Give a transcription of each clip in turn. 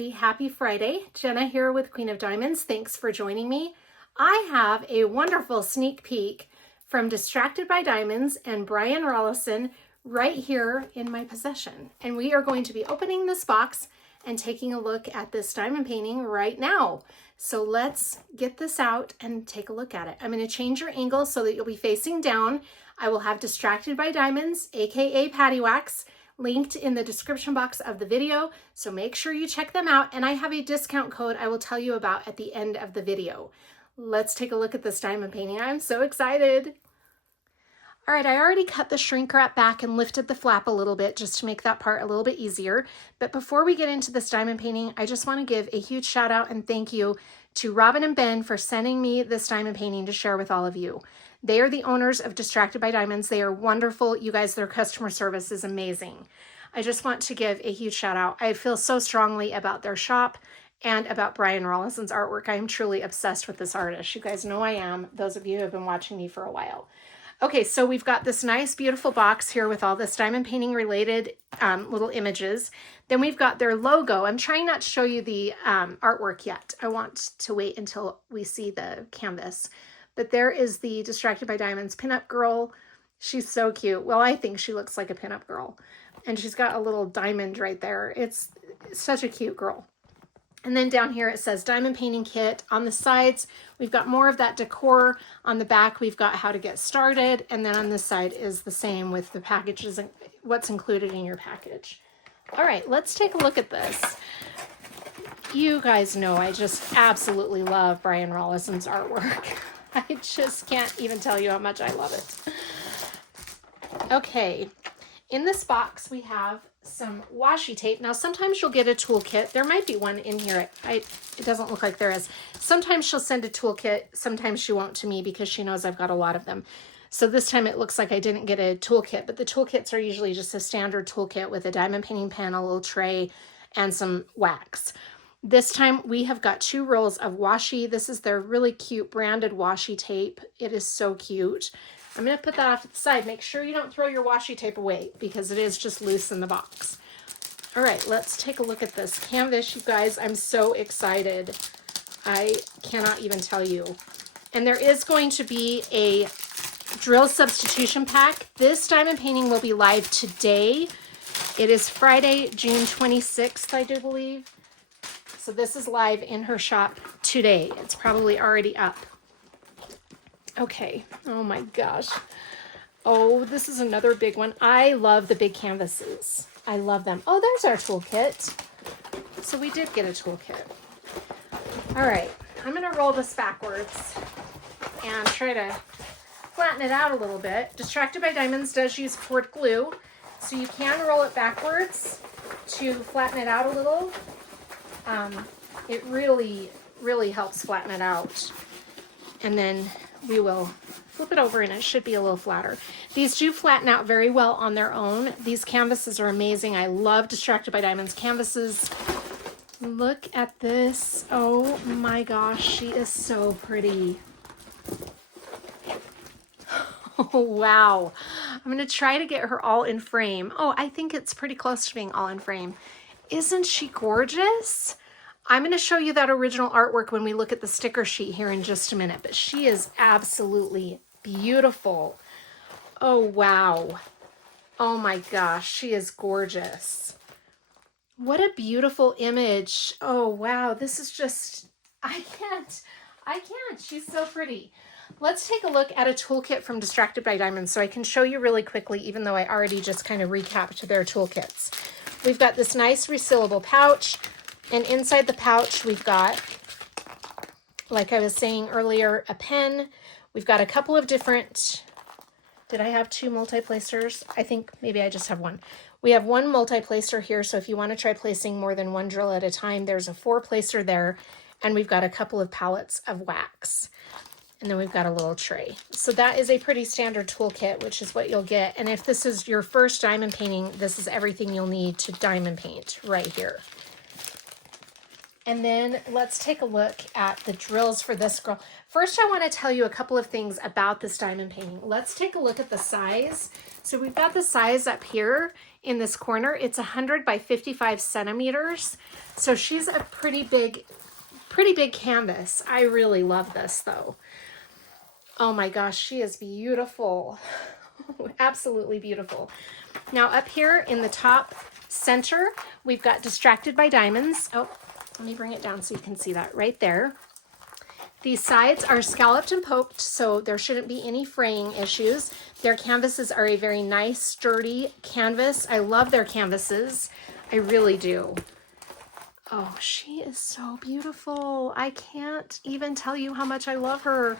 everybody. Happy Friday. Jenna here with Queen of Diamonds. Thanks for joining me. I have a wonderful sneak peek from Distracted by Diamonds and Brian Rollason right here in my possession. And we are going to be opening this box and taking a look at this diamond painting right now. So let's get this out and take a look at it. I'm going to change your angle so that you'll be facing down. I will have Distracted by Diamonds, aka PaddyWaxx, linked in the description box of the video, so make sure you check them out. And I have a discount code I will tell you about at the end of the video. Let's take a look at this diamond painting. I'm so excited. All right, I already cut the shrink wrap back and lifted the flap a little bit just to make that part a little bit easier. But before we get into this diamond painting, I just want to give a huge shout out and thank you to Robin and Ben for sending me this diamond painting to share with all of you. They are the owners of Distracted by Diamonds. They are wonderful. You guys, their customer service is amazing. I just want to give a huge shout out. I feel so strongly about their shop and about Brian Rollason's artwork. I am truly obsessed with this artist. You guys know I am, those of you who have been watching me for a while. Okay, so we've got this nice, beautiful box here with all this diamond painting related little images. Then we've got their logo. I'm trying not to show you the artwork yet. I want to wait until we see the canvas. But there is the Distracted by Diamonds pinup girl. She's so cute. Well, I think she looks like a pinup girl. And she's got a little diamond right there. It's such a cute girl. And then down here it says diamond painting kit. On the sides, we've got more of that decor. On the back, we've got how to get started. And then on this side is the same with the packages and what's included in your package. All right, let's take a look at this. You guys know I just absolutely love Brian Rollason's artwork. I just can't even tell you how much I love it. Okay, in this box we have some washi tape. Now sometimes you'll get a toolkit. There might be one in here. It doesn't look like there is. Sometimes she'll send a toolkit. Sometimes she won't to me because she knows I've got a lot of them. So this time it looks like I didn't get a toolkit, but the toolkits are usually just a standard toolkit with a diamond painting pen, a little tray, and some wax. This time we have got 2 rolls of washi. This is their really cute branded washi tape. It is so cute. I'm going to put that off to the side. Make sure you don't throw your washi tape away because it is just loose in the box. All right, let's take a look at this canvas, you guys. I'm so excited. I cannot even tell you. And there is going to be a drill substitution pack. This diamond painting will be live today. It is Friday, June 26th, I do believe. So this is live in her shop today. It's probably already up. Okay. Oh my gosh. Oh, this is another big one. I love the big canvases. I love them. Oh, there's our toolkit. So we did get a toolkit. All right. I'm going to roll this backwards and try to flatten it out a little bit. Distracted by Diamonds does use cord glue, so you can roll it backwards to flatten it out a little. It really, really helps flatten it out. And then we will flip it over and it should be a little flatter. These do flatten out very well on their own. These canvases are amazing. I love Distracted by Diamonds canvases. Look at this. Oh my gosh, she is so pretty. Oh, wow. I'm going to try to get her all in frame. Oh, I think it's pretty close to being all in frame. Isn't she gorgeous? I'm going to show you that original artwork when we look at the sticker sheet here in just a minute, but she is absolutely beautiful. Oh, wow. Oh my gosh, she is gorgeous. What a beautiful image. Oh, wow. This is just, I can't. She's so pretty. Let's take a look at a toolkit from Distracted by Diamonds so I can show you really quickly, even though I already just kind of recapped their toolkits. We've got this nice resealable pouch. And inside the pouch, we've got, like I was saying earlier, a pen. We've got a couple of different, did I have 2 multi-placers? I think maybe I just have 1. We have 1 multi-placer here, so if you want to try placing more than 1 drill at a time, there's a 4-placer there. And we've got a couple of pallets of wax. And then we've got a little tray. So that is a pretty standard toolkit, which is what you'll get. And if this is your first diamond painting, this is everything you'll need to diamond paint right here. And then let's take a look at the drills for this girl. First, I want to tell you a couple of things about this diamond painting. Let's take a look at the size. So we've got the size up here in this corner. It's 100 by 55 centimeters. So she's a pretty big canvas. I really love this though. Oh my gosh, she is beautiful. Absolutely beautiful. Now up here in the top center, we've got Distracted by Diamonds. Oh, let me bring it down so you can see that right there. These sides are scalloped and poked, so there shouldn't be any fraying issues. Their canvases are a very nice, sturdy canvas. I love their canvases. I really do. Oh, she is so beautiful. I can't even tell you how much I love her.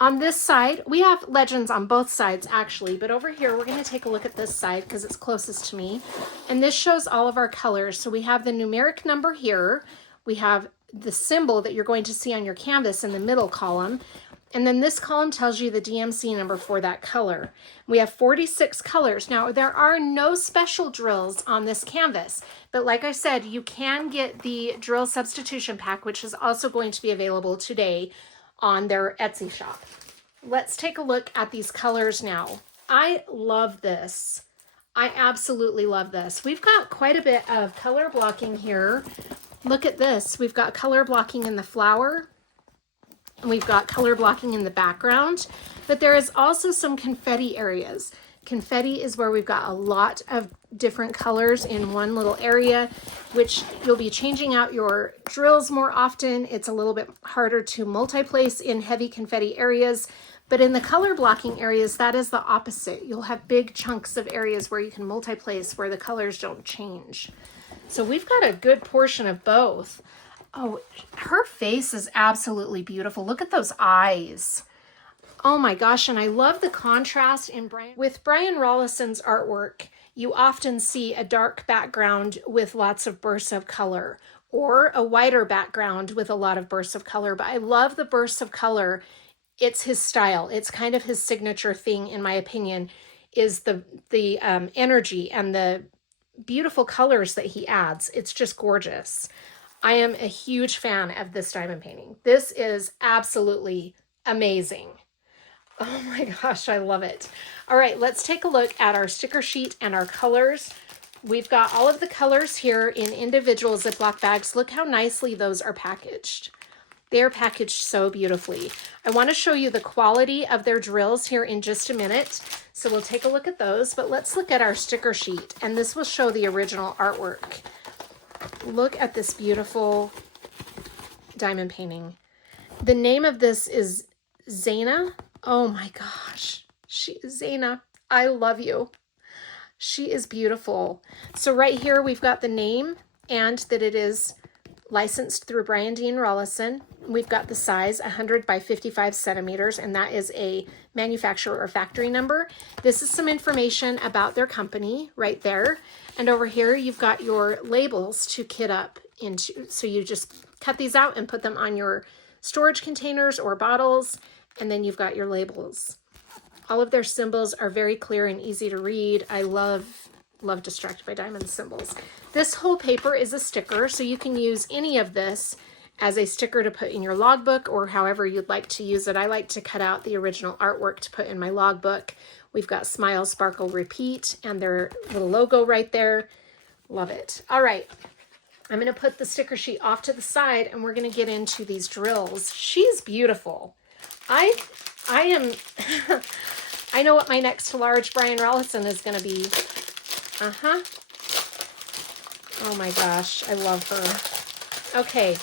On this side, we have legends on both sides actually, but over here, we're gonna take a look at this side because it's closest to me. And this shows all of our colors. So we have the numeric number here. We have the symbol that you're going to see on your canvas in the middle column. And then this column tells you the DMC number for that color. We have 46 colors. Now, there are no special drills on this canvas, but like I said, you can get the drill substitution pack, which is also going to be available today on their Etsy shop. Let's take a look at these colors now. I love this. I absolutely love this. We've got quite a bit of color blocking here. Look at this. We've got color blocking in the flower. And we've got color blocking in the background, but there is also some confetti areas. Confetti is where we've got a lot of different colors in one little area, which you'll be changing out your drills more often. It's a little bit harder to multi-place in heavy confetti areas, but in the color blocking areas, that is the opposite. You'll have big chunks of areas where you can multi-place where the colors don't change. So we've got a good portion of both. Oh, her face is absolutely beautiful. Look at those eyes. Oh my gosh, and I love the contrast in with Brian Rollason's artwork. You often see a dark background with lots of bursts of color, or a whiter background with a lot of bursts of color, but I love the bursts of color. It's his style. It's kind of his signature thing, in my opinion, is the energy and the beautiful colors that he adds. It's just gorgeous. I am a huge fan of this diamond painting. This is absolutely amazing. Oh my gosh, I love it. All right, let's take a look at our sticker sheet and our colors. We've got all of the colors here in individual Ziploc bags. Look how nicely those are packaged. They are packaged so beautifully. I want to show you the quality of their drills here in just a minute. So we'll take a look at those, but let's look at our sticker sheet, and this will show the original artwork. Look at this beautiful diamond painting. The name of this is Zaina. Oh my gosh, Zaina, I love you. She is beautiful. So right here, we've got the name and that it is licensed through Brian Dean Rollason. We've got the size 100 by 55 centimeters, and that is a manufacturer or factory number. This is some information about their company right there. And over here, you've got your labels to kit up into. So you just cut these out and put them on your storage containers or bottles, and then you've got your labels. All of their symbols are very clear and easy to read. I love Distracted by Diamonds symbols. This whole paper is a sticker, so you can use any of this as a sticker to put in your logbook or however you'd like to use it. I like to cut out the original artwork to put in my logbook. We've got Smile, Sparkle, Repeat, and their little logo right there. Love it. All right, I'm going to put the sticker sheet off to the side, and we're going to get into these drills. She's beautiful. I am, I know what my next to large Brian Rollason is going to be. Oh my gosh, I love her. Okay,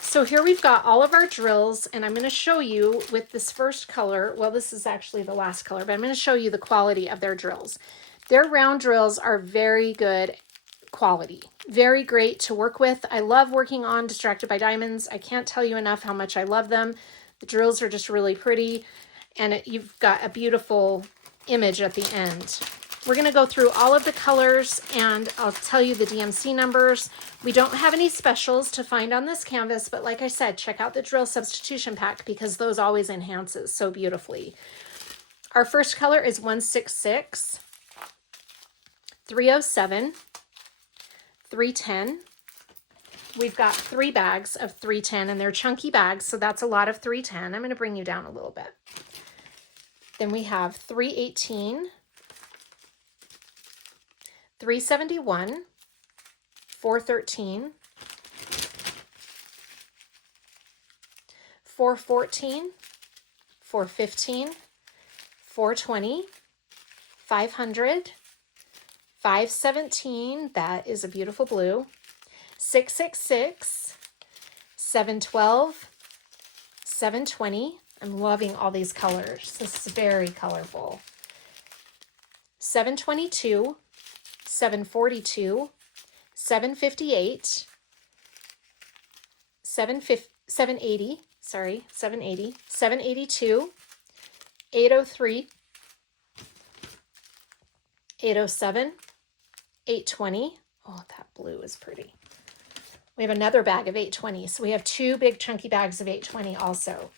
so here we've got all of our drills, and I'm going to show you with this first color. Well, this is actually the last color, but I'm going to show you the quality of their drills. Their round drills are very good quality, very great to work with. I love working on Distracted by Diamonds. I can't tell you enough how much I love them. The drills are just really pretty, and you've got a beautiful image at the end. We're going to go through all of the colors, and I'll tell you the DMC numbers. We don't have any specials to find on this canvas, but like I said, check out the drill substitution pack because those always enhances so beautifully. Our first color is 166, 307, 310, we've got 3 bags of 310, and they're chunky bags, so that's a lot of 310. I'm going to bring you down a little bit. Then we have 318, 371, 413, 414, 415, 420, 500, 517, that is a beautiful blue, 666, 712, 720. I'm loving all these colors. This is very colorful. 722, 742, 758, 780, 782, 803, 807, 820. Oh, that blue is pretty. We have another bag of 820. So we have 2 big chunky bags of 820 also.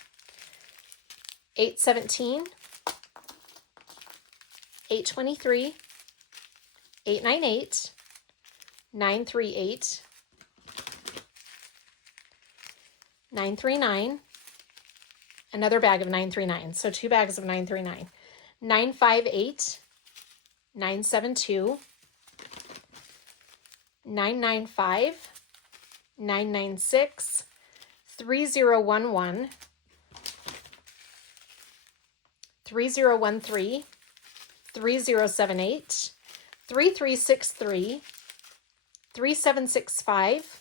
817, 823, 898, 938, 939, another bag of 939. So 2 bags of 939. 958, 972, 995, 996, 3011, 3013, 3078, 3363, 3765,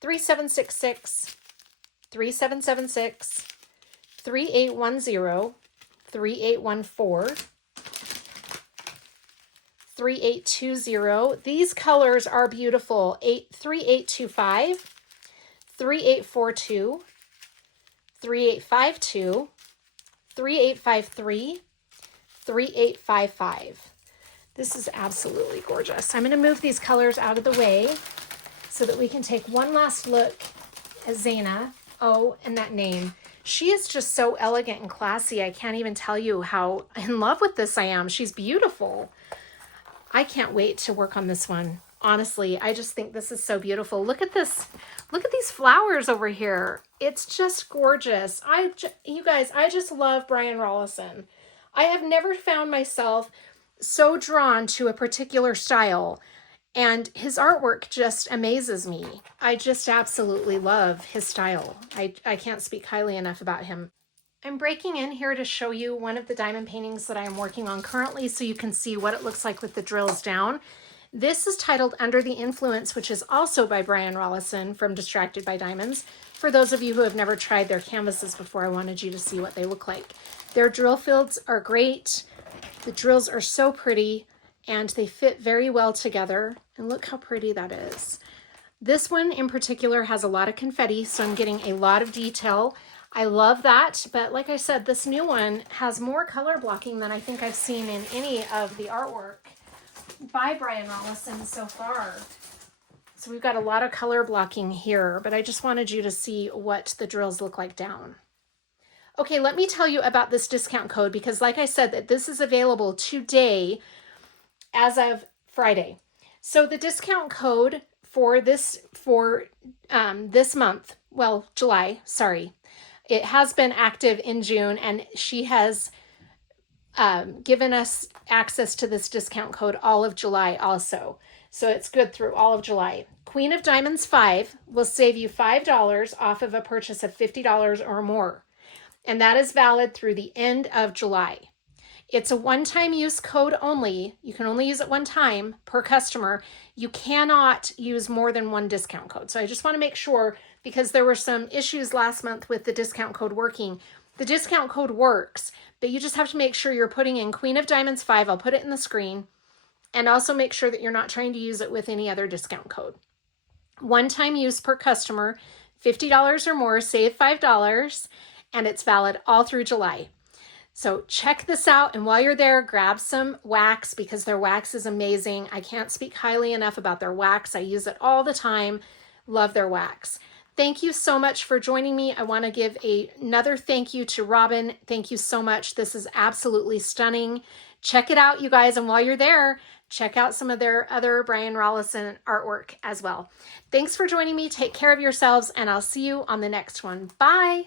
3766, 3776, 3810, 3814, 3820. These colors are beautiful. 3825, 3842, 3852, 3853, 3855. This is absolutely gorgeous. I'm going to move these colors out of the way so that we can take one last look at Zaina. Oh, and that name. She is just so elegant and classy. I can't even tell you how in love with this I am. She's beautiful. I can't wait to work on this one. Honestly, I just think this is so beautiful. Look at this. Look at these flowers over here. It's just gorgeous. You guys, I just love Brian Rollason. I have never found myself so drawn to a particular style, and his artwork just amazes me. I just absolutely love his style. I can't speak highly enough about him. I'm breaking in here to show you one of the diamond paintings that I am working on currently so you can see what it looks like with the drills down. This is titled Under the Influence, which is also by Brian Rollason from Distracted by Diamonds. For those of you who have never tried their canvases before, I wanted you to see what they look like. Their drill fields are great. The drills are so pretty and they fit very well together. And look how pretty that is. This one in particular has a lot of confetti, so I'm getting a lot of detail. I love that, but like I said, this new one has more color blocking than I think I've seen in any of the artwork by Brian Rollason so far. So we've got a lot of color blocking here, but I just wanted you to see what the drills look like down. Okay, let me tell you about this discount code because like I said, that this is available today as of Friday. So the discount code for this month, well, July, sorry. It has been active in June, and she has given us access to this discount code all of July also. So it's good through all of July. Queen of Diamonds 5 will save you $5 off of a purchase of $50 or more. And that is valid through the end of July. It's a one-time use code only. You can only use it one time per customer. You cannot use more than one discount code. So I just want to make sure, because there were some issues last month with the discount code working. The discount code works, but you just have to make sure you're putting in Queen of Diamonds 5. I'll put it in the screen. And also make sure that you're not trying to use it with any other discount code. One-time use per customer, $50 or more, save $5, and it's valid all through July. So check this out, and while you're there, grab some wax because their wax is amazing. I can't speak highly enough about their wax. I use it all the time. Love their wax. Thank you so much for joining me. I want to give another thank you to Robin. Thank you so much. This is absolutely stunning. Check it out, you guys, and while you're there, check out some of their other Brian Rollason artwork as well. Thanks for joining me. Take care of yourselves, and I'll see you on the next one. Bye.